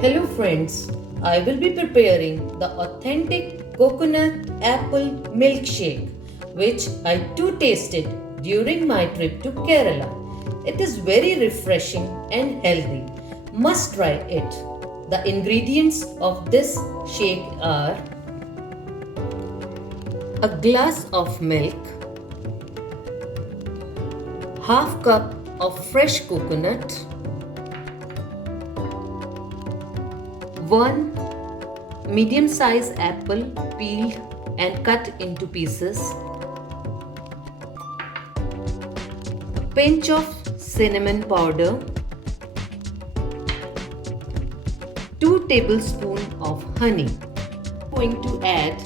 Hello friends, I will be preparing the authentic coconut apple milkshake which I too tasted during my trip to Kerala. It is very refreshing and healthy. Must try it. The ingredients of this shake are a glass of milk, half cup of fresh coconut, 1 medium-sized apple peeled and cut into pieces, a pinch of cinnamon powder, 2 tablespoons of honey. Going to add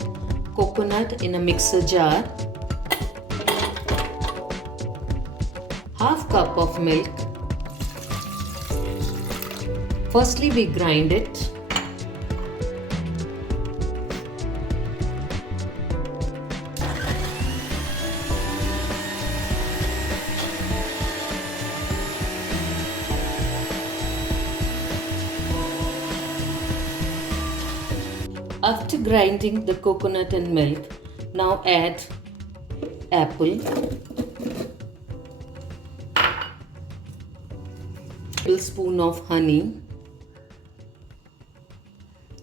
coconut in a mixer jar, half cup of milk. Firstly, we grind it. After grinding the coconut and milk, now add apple, tablespoon of honey,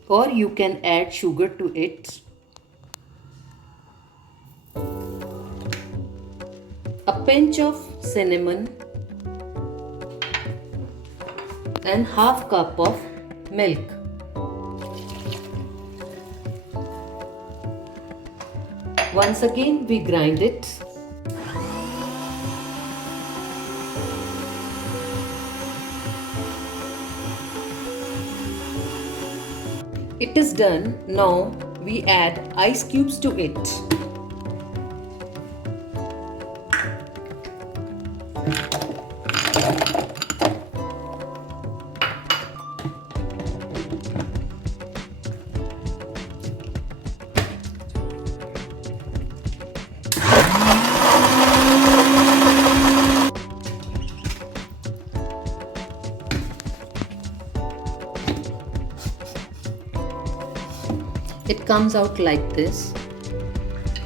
or you can add sugar to it, a pinch of cinnamon, and half cup of milk. Once again we grind it. It is done. Now we add ice cubes to it. It comes out like this.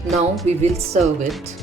Now we will serve it.